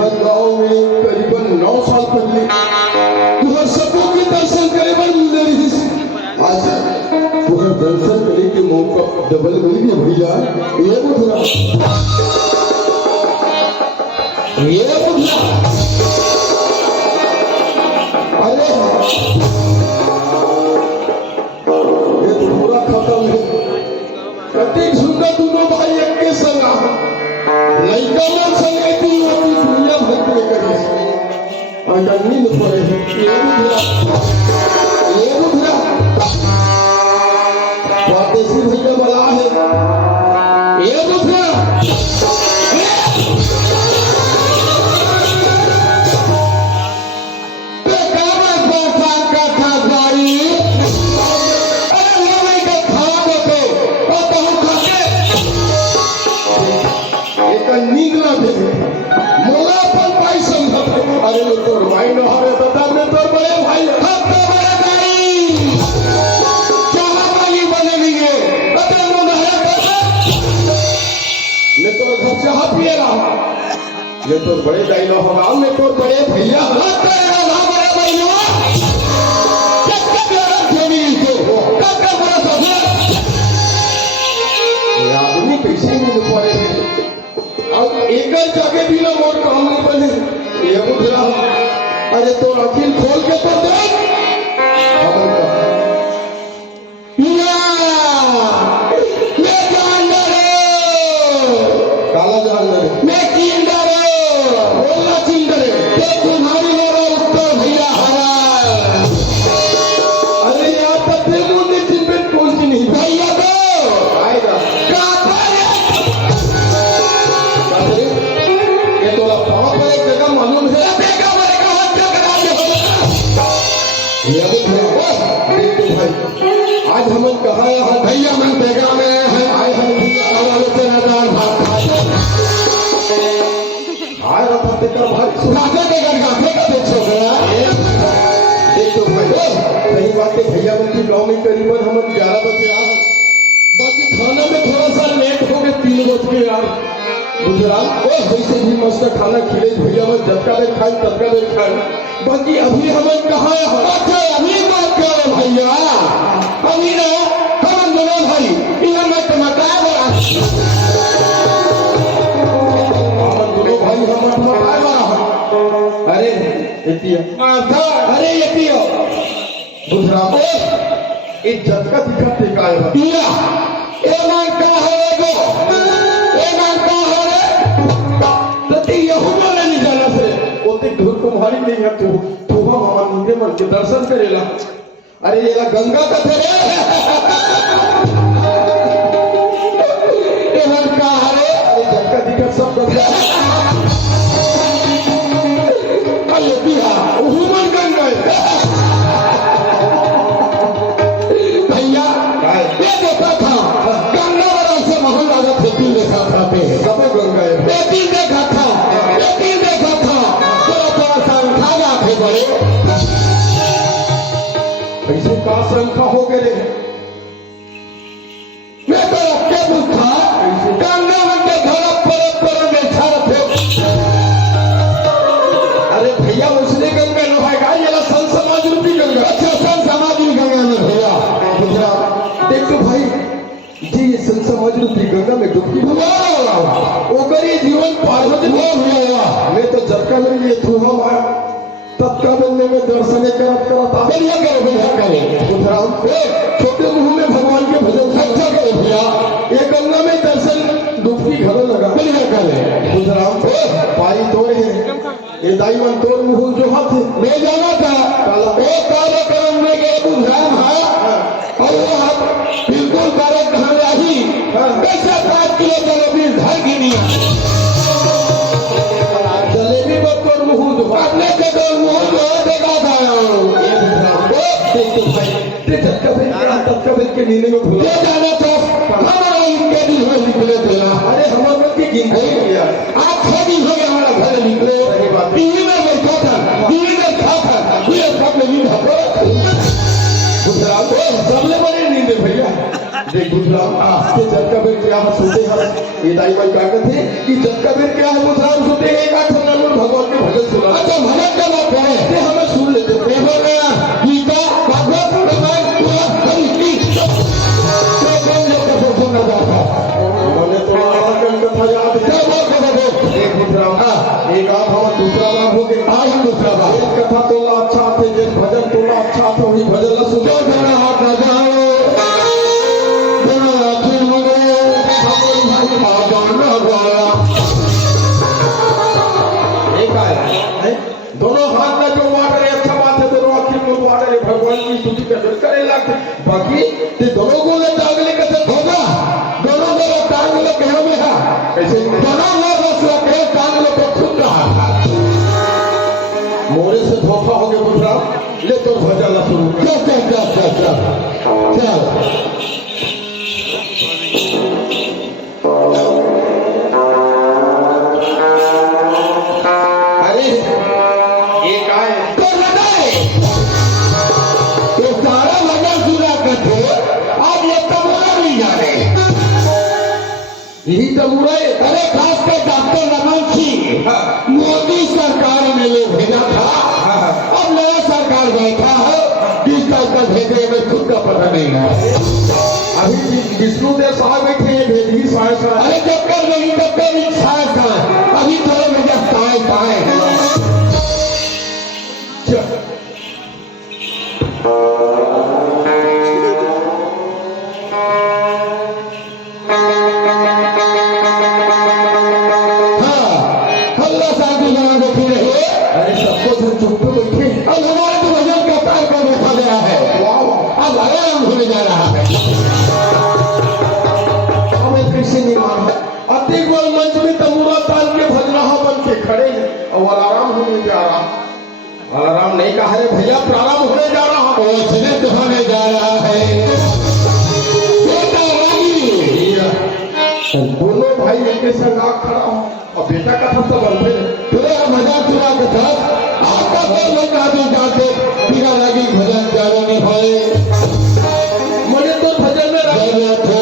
हर गांव में करीबन 9 साल पहले तुहर सबों के दर्शन करे बर मिले रही। आज तुहर दर्शन करे के मौका डबल मिल गया भैया। ये बुधरा अरे ये तो पूरा खत्म है। कटी झुंडा दोनों भाई एक के संग लइका मन संगे तू अपनी दुनिया भर के करे और नींद पड़े ये बुधरा परदेसी भैया बड़ा है। ये बुधरा अरे तो भाई न हरे तो तब में तो बड़े भाई हद तो बड़े भाई क्या वाली बने लिए बता लो ना है ये तो घर से हाथ पिए रहा। ये तो बड़े डायलॉग होगा। मैं तो बड़े भैया हाथ तेरा ना बड़े भाइयों कब जमीन को कब बड़ा सब ये आदमी कैसे नहीं पड़े अब एक जगह भी ना मोर काम नहीं बने। ये बुधरा अरे तो अखिल खोल के तो देख मैं जानवर काला जानवर मैं चिंदर बोलना चिंदर तुम्हारी मेरा उत्तर भैया हरा। अरे यहाँ तक मुझे चिंतित कौन सी नहीं भैया को आएगा ये तो पाँव पर एक जगह मालूम है। आज हम कहा भैया मन बेगा में है आए हम आए रखते कर भाई सुनाते के घर गाते का देखो देखो भाई सही बात है। भैया मन की गांव में करीबन हम 11 बजे आ बाकी खाना में थोड़ा सा लेट हो गए 3 बज के यार गुजरात जैसे भी मस्त खाना खिले भैया मन जब का देर खाए तब का देर खाए। बाकी अभी हम कहा अभी बात करो भैया अभी ना हम दोनों भाई इन्हें मैं टमाटर बड़ा हम दोनों भाई हम टमाटर बड़ा अरे अरे ये गुजरात इज्जत का दिखा का है मान का है गो मान का है यहू बोले नहीं जाना से ओते ढूर तुम्हारी नहीं है तू मामा नीचे मन के दर्शन करेला। अरे ये गंगा का तेरे ये मन का हरे अरे जगह दिखा सब गंगा अरे बिया हुमन गंगा भैया ये देखा था गंगा वाला से महल वाला खेती देखा था पे कब गंगा है खेती देखा था बड़े ऐसे का संख्या हो गए मैं तो क्या पूछा गंगा मन के घर पर में छाड़ थे। अरे भैया उसने गंगा नहाएगा ये सन समाज रूपी गंगा। अच्छा सन समाज रूपी गंगा में भैया गुजरात देख तो भाई जी ये सन समाज रूपी गंगा में डुबकी ओकर ये जीवन पार्वती हुआ। मैं तो जब का मेरे लिए थूहा मारा तब का बनने में दर्शन करत बढ़िया करो बढ़िया करे गुजरात छोटे मुंह में भगवान के भजन अच्छा करे भैया। ये गंगा में दर्शन डुबकी घर लगा बढ़िया करे गुजरात पाई तोड़े ये दाईवन तोड़ मुंह जो हाथ मैं जाना था कार्यक्रम में गए बुझाम है और वो बिल्कुल कार्यक्रम रही कैसे 5 किलो जलेबी घर की नहीं जलेबी में तोड़ मुंह जो काटने के के नींद में भूल जाना था हमारा इनके दिन में निकले थे। अरे हमारे की गिनती किया आज 6 दिन हो गए हमारा घर निकले टीवी में बैठा था टीवी में था ये सब में नींद गुजरात सबले बड़े नींद भैया देख गुजरात के जब का बेर क्या हम सुनते हैं ये दाई भाई क्या कहते हैं कि जब का बेर क्या हम उदाहरण सुनते हैं एक आठ नंबर भगवान के भजन सुना। अच्छा भजन का बात है ये हमें सुन लेते हैं गीता भागवत रामायण पूरा हरि की बोले तो कथा याद एक आप हम दूसरा बार हो गए आज हम दूसरा बार एक कथा तोला अच्छा थे जिस भजन तोला अच्छा थे वही भजन सुनो दोनों हाथ लगाओ दोनों हाथ मगो हमारी भाई दोनों बोला एक है दोनों हाथ में जो वाटर है अच्छा बात है दोनों आखिर में वाटर है भगवान की स्तुति करे लगते बाकी ते दोनों को ले टांगले कैसे होगा दोनों को टांगले कहो में है ऐसे दोनों लोग उसका कहे टांगले पे खुद रहा मोरे से धोखा हो गया दूसरा ले तो भजन ला शुरू कर चल अरे ये का है तो लगाए तो सारा भजन सुना करते अब ये तमुरा नहीं जा रहे यही तमुरा है अरे खास कर डॉक्टर रमन सिंह मोदी सरकार ने ले भेजा था अब नया सरकार बैठा है किस तरह का भेजे में खुद का पता नहीं है अभी विष्णुदेव साहब बैठे हैं भेजी साय अरे जब कर नहीं तब कर साय अभी थोड़े भैया साय चुप बैठे अब हमारे तो भजन का ताल को देखा गया है अब आराम होने जा रहा है हमें कैसे निर्माण है अति गोल मंच में तमुरा ताल के भजनहा बन के खड़े और अलाराम होने जा रहा अलाराम नहीं कहा है भैया प्रारंभ होने जा रहा तो होने जा रहा है बेटा दोनों भाई एक संग खड़ा हो और बेटा का था सब अलफे तेरा मजा चुरा के था आपका कोई लोग आदमी जाते बिना लगी भजन ज्यादा नहीं होए मुझे तो भजन में रहे थे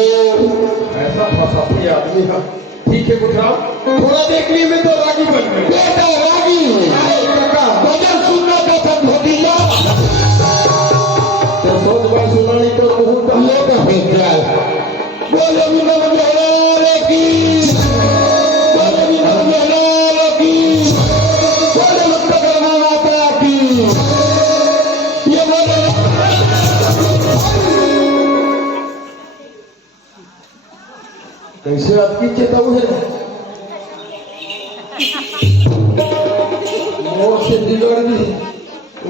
ऐसा फसाफी आदमी है ठीक है गुजराव थोड़ा देख लिए में तो रागी बन गए बेटा रागी भजन सुनना तो सब भतीजा तो सोच बार सुनानी तो बहुत लेकर भेज जाए बोले बिना बजाने की बोले बिना बजाने की बोले मत करना माता की ये बोले कैसे आपकी चेताऊ है मोर से बिगड़ दी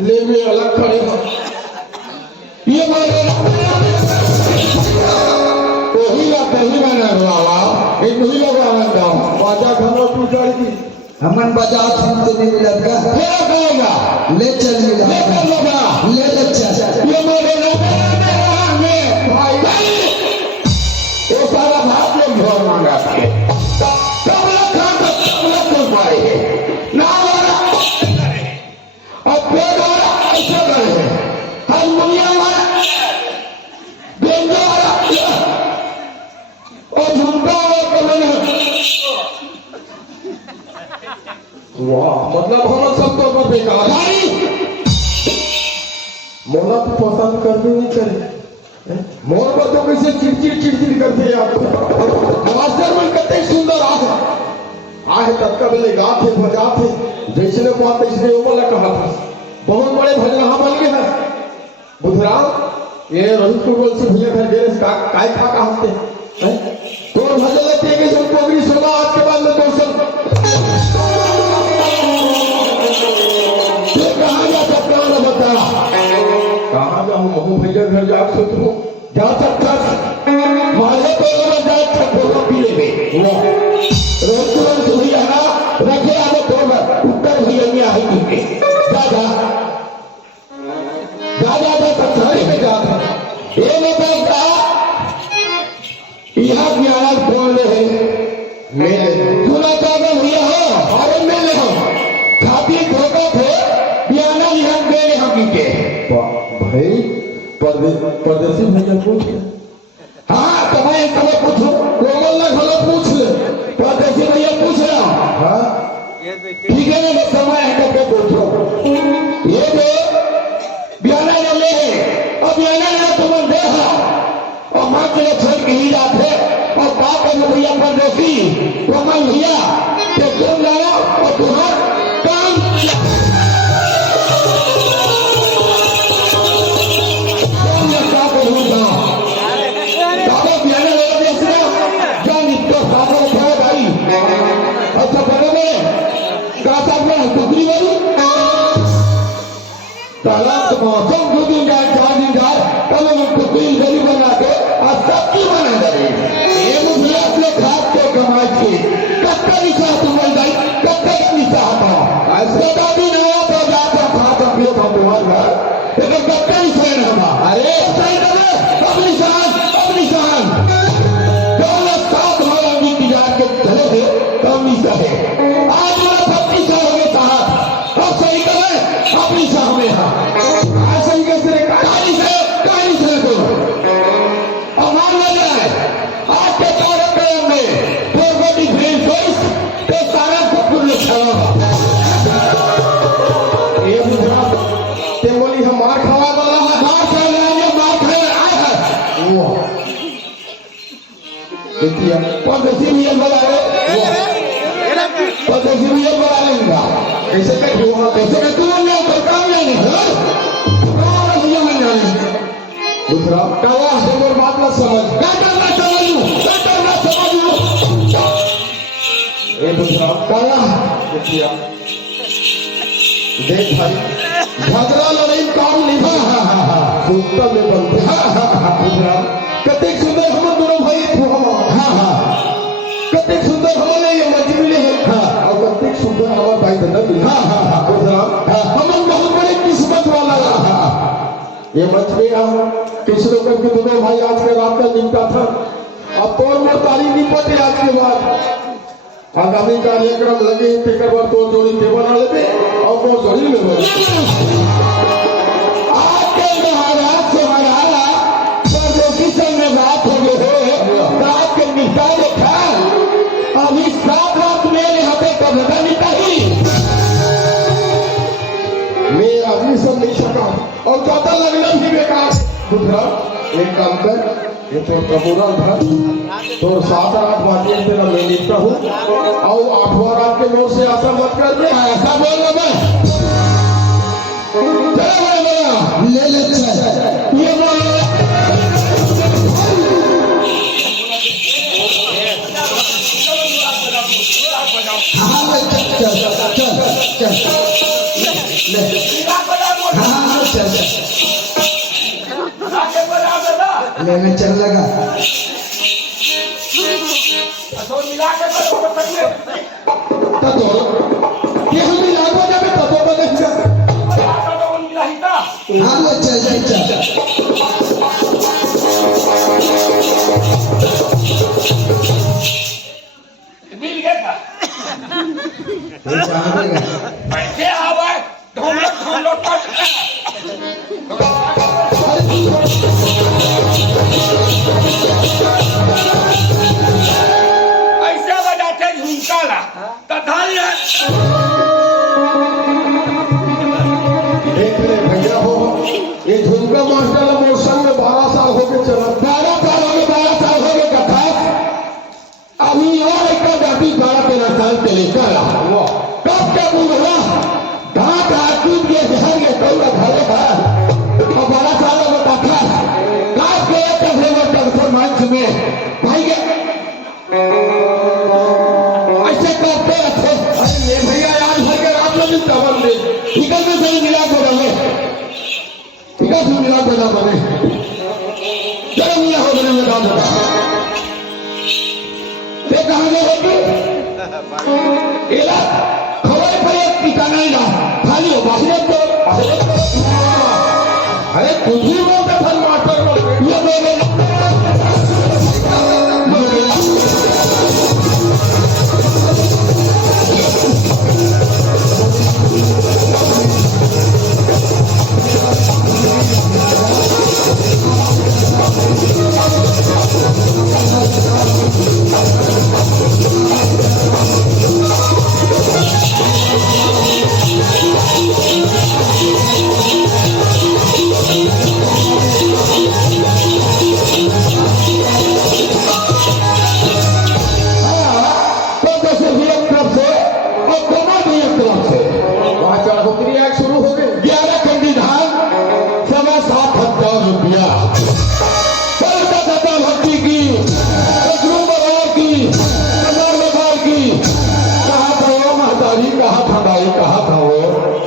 ले में अलग खड़े हो ये बोले पहली मैंने हुआ एक ही लोग बाजा खाना तू चढ़ दी हमन बाजार हम तो नहीं मिलत का क्या कहेगा ले चल मिला ले चल लोगा ले चल ये मेरे में भाई वो सारा बात लोग घर मांगा थे सब लोग खा सब लोग तो पाए ना वाला अब पेड़ वाला ऐसा करे हारमोनियम वाला बेंजो वाला और झुमका वाह मतलब हम सब तो बेकार मोला तो पसंद कर भी नहीं करे मोर पर तो कैसे चिड़चिड़ करते आप मास्टर मन कितने सुंदर आहे तत्का बेले गाते बजाते जैसे बात इसने वो वाला कहा था बहुत बड़े भजन बन गए हैं बुधराम ये रोहित को बोल से भैया घर गए काय खा का हंसते तो भजन लगते कि सब पोगरी सोना आज के बाद में दोस्तों ये कहाँ जा सकता हूँ बता कहाँ जाऊँ महू भैया घर जा सकता हूँ जा सकता माले तो जा सकता पीले में रेस्टोरेंट भैया ना रखे आगे तो उत्तर भैया आएंगे जा जा जा जा जा सकता में जाता ये बता यहाँ की आवाज कौन है मेरे सुना चाहता भैया हो और मेरे हो खाती धोखा थे बियाना यहाँ दे रहे हम के भाई परदेसी भैया पूछ हाँ तो मैं सब कुछ ठीक है ना, बस समय है करके पूछो। ये जो बयाना ले और बयाना ना तुम देखा और माँ के छोड़ के ही जाते और बाप और भैया परदेसी तो मैं भैया कि तुम जाना और तुम्हारा काम क्या करूँगा दादा बयाना ले देखना क्या नित्य साधन उठाए भाई। अच्छा बड़े में गाता में टुकड़ी वाली तालाब मौसम 2 दिन जाए 4 दिन जाए तब हम टुकड़ी गली बना के और सबकी बना दे ये मुझे अपने खाद के कमाई के कत्ता निशा तुम्हारी भाई कत्ता का निशा आता ऐसे दादी नया तो जाता खाद अपने भगवान घर लेकिन कत्ता निशा है ना अरे सही करे अपनी शान दौलत साथ वाला नीति जाके चले थे कम निशा है आज वाला 25 साल हो गए साहब अब सही करे अपनी शाह में हाँ सही कैसे कहानी से तो और मान लिया जाए आज के कार्यक्रम में फोरगोटी फ्रेंड चॉइस तो सारा कुकुर लिखा होगा ये दूसरा ते बोली हम मार खवा वाला है मार खाए आए हैं वो देखिए परदेसी भी बोला है परदेसी भी बोला लेगा कैसे कर हुआ कैसे कर तू नहीं तो काम नहीं दूसरा काला हमर बात ना समझ काटना समझू ए दूसरा काला देखिए देख भाई झगड़ा लड़ाई काम निभा सूत्र में बनते दूसरा कते सुंदर हम दोनों भाई कते सुंदर हमारे ये मजबूरी है और कते सुंदर हमारा भाई धंधा मिला दूसरा हम बहुत बड़ी किस्मत वाला ये मछली हम किशोर के दोनों भाई आज के रात का निपटा था अब तोड़ मोड़ तारीख निपटे आज के बाद आगामी कार्यक्रम लगे टिकट पर तो जोड़ी के बना लेते और वो जोड़ी में आज के महाराज से महाराजा परदेसी संग में रात हो गए रात के निपटा देखा अभी 7 रात मेरे हाथे कब लगा निपटा ही मैं अभी सब नहीं सका और चौथा लगना भी बेकार दूसरा एक काम कर ये तो कपूरा था तो 7 और 8 बातें तेरा मैं लिखता हूँ और 8वां रात के नोट से ऐसा मत कर दे ऐसा बोलना मैं चलो बोला ले ये बोल लेने चल लगा हाँ पैसे आवे ऐसे बजाते झुमका ला देख ले भैया हो ये झुमका मास्टर मोर संग 12 साल हो गए चला 12 साल हो गए कथा अभी और एक जाति 12-13 साल के लेकर कब क्या बोला घाट आकूद के जहर के कौड़ा घरे और 12 साल में कथा काट के एक कथे मंच में भाई के ऐसे करते रखे अरे ये भैया आज भर के रात में चावल दे ठीक है मैं सही मिला को रहे ठीक है तू मिला को ना बने चलो मिला हो बने में काम होगा ये कहाँ गए होगी इला खबर पर एक ठिकाना ही ना खाली हो बाहर तो अरे कुछ भी बोलते थे मास्टर को ये बोले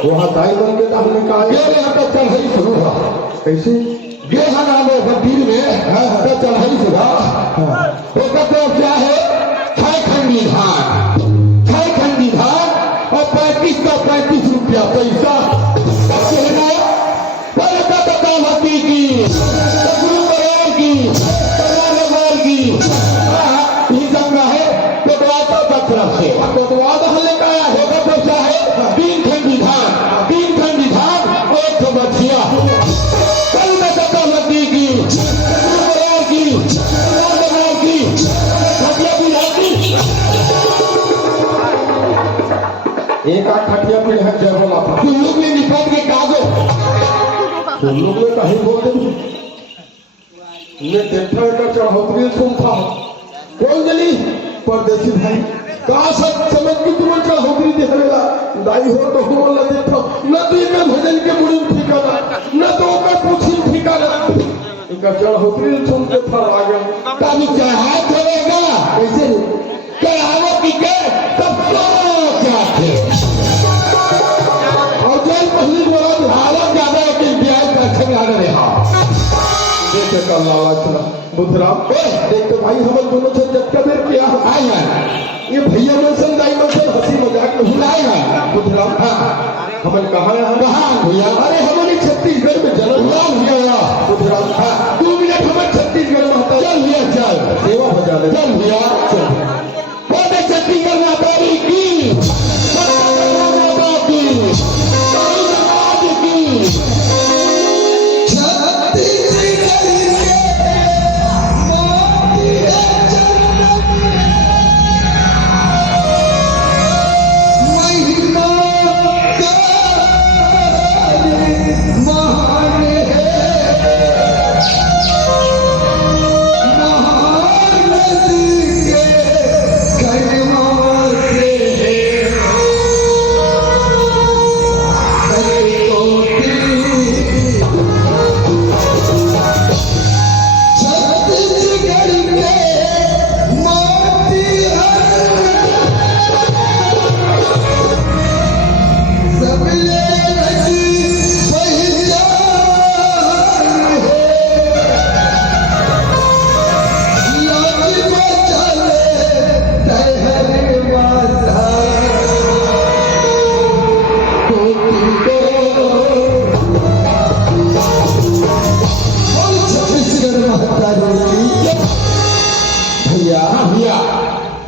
वहाँ दाई बन के हमने कहा ये यहाँ का चढ़ाई शुरू हुआ। कैसे ये है नाम है मंदिर में तो चढ़ाई शुरू वो कहते क्या है 6 खंडी धान और 35 रुपया पैसा होती की गुरु परिवार की ही जंगा है कोतवाद तरफ से कोतवाद हल्ले का है पैसा है 3 खंडी धान और 1 बचिया कल में कथा होती की गुरु परिवार की खटिया बुझाती एक आठ खटिया पीढ़ है जय बोला था तुम लोग ने निपट के कागो तुम लोग ने कहीं बोलते ये देखा का चढ़ौतरी तुम था कौन जली परदेसी भाई का सब समझ के तुम चढ़ौतरी देख लेला दाई हो तो हो ल देखो न तो इनका भजन के मुड़ी ठिकाना न तो ओकर पूछी ठिकाना इनका चढ़ौतरी तुम के फर आ गया कभी चढ़ा चलेगा कैसे चढ़ावा की के तब क्या थे और जल पहली बोला हालत ज्यादा है कि ब्याज का अच्छा आ रहा देखे कल लाला चला बुधराम देख तो भाई हम दोनों से जब कबीर किया आए हैं ये भैया में संदाई में से हंसी मजाक में भुलाएगा बुधराम हमन कहाँ है भैया अरे हमारे छत्तीसगढ़ में जन्म हुआ बुधराम 2 मिनट हमारे छत्तीसगढ़ में होता चल भैया चल सेवा हो जा चल भैया चल छत्तीसगढ़ में तारी की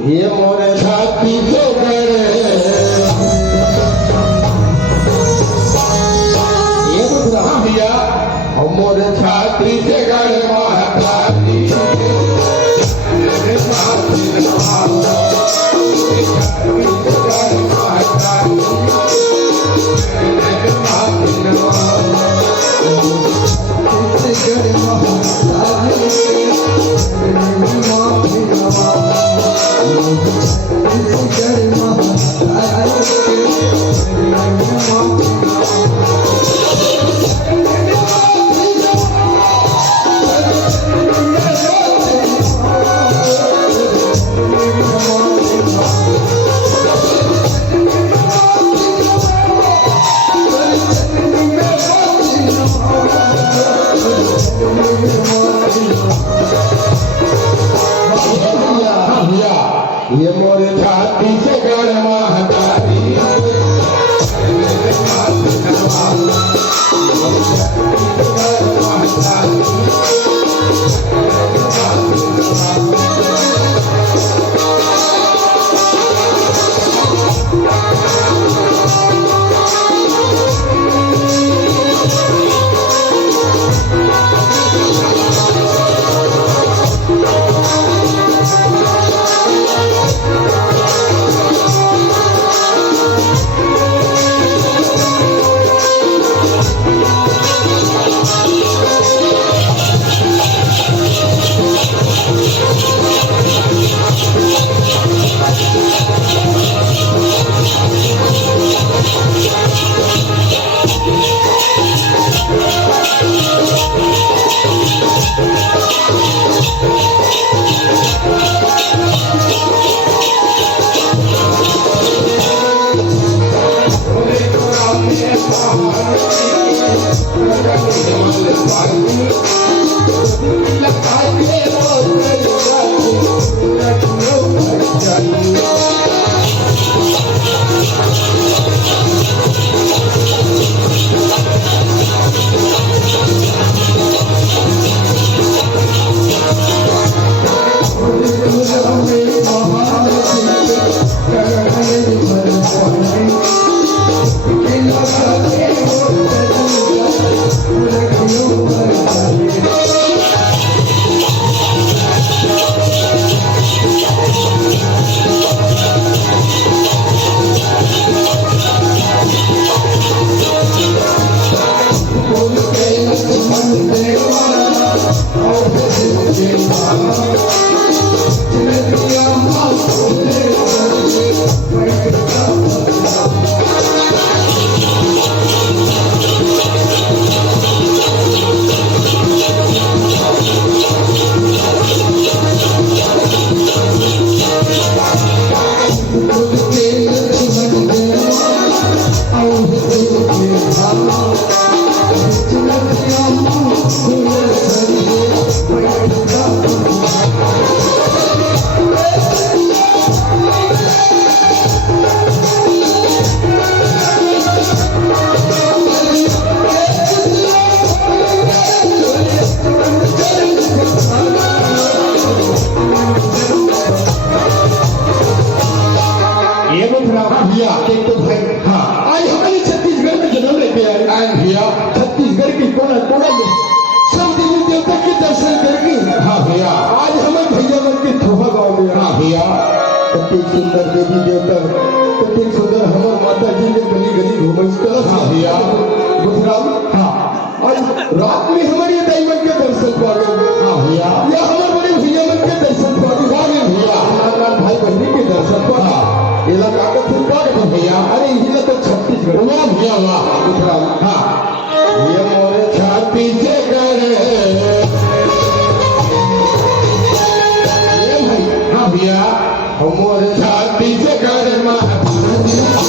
ये मोरे छाती तो ये तो भैया हम मोरे छाती से गए महाराती ठीक सुंदर देवी देवता तो ठीक सुंदर हमार माता जी ने गली गली घूमस कलश हाँ भैया। बुधराम हाँ आज रात में हमारे दैवन के दर्शन पा गए हाँ भैया। या हमारे बड़े भैया मन के दर्शन पा गए भैया नान भाई बहनी के दर्शन पा ये लगा के फिर पा गए भैया अरे ये तो छत्तीसगढ़ वाह भैया वाह। बुधराम हाँ ये मोरे छाती से करे ये भाई हाँ भैया। हमारे छाती से करे माँ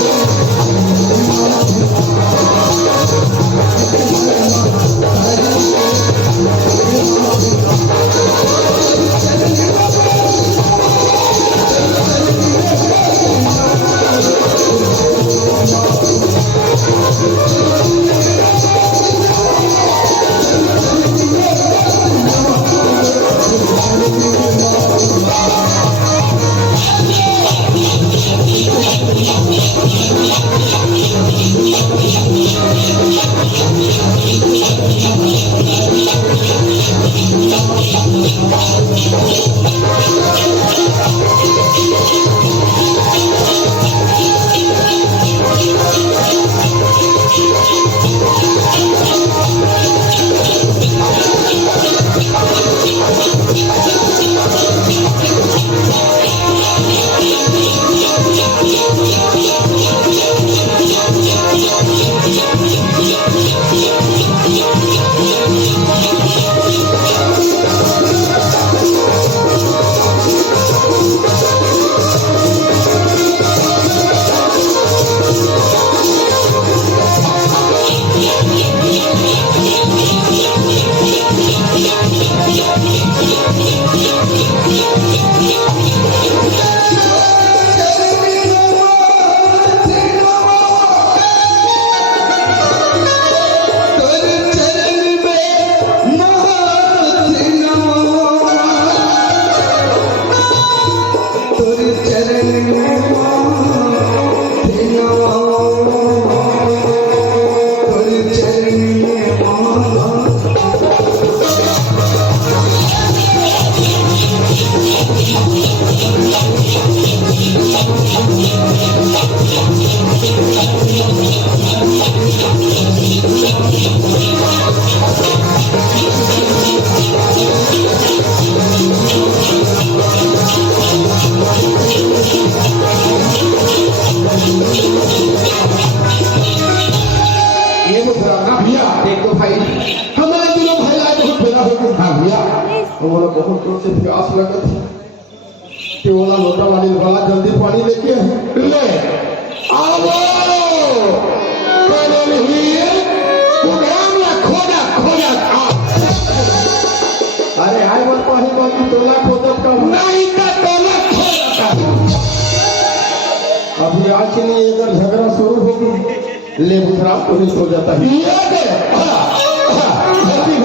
हमारा बहुत दूर से प्यास लगा थी कि वाला लोटा वाली वाला जल्दी पानी लेके ले आओ कौन हुई प्रोग्राम ला खोदा खोदा अरे आए मत पानी बाकी तोला खोदत का नहीं का तोला खोदा अभी आज नहीं अगर झगड़ा शुरू होगी ले बुधराम पुलिस हो जाता है जल्दी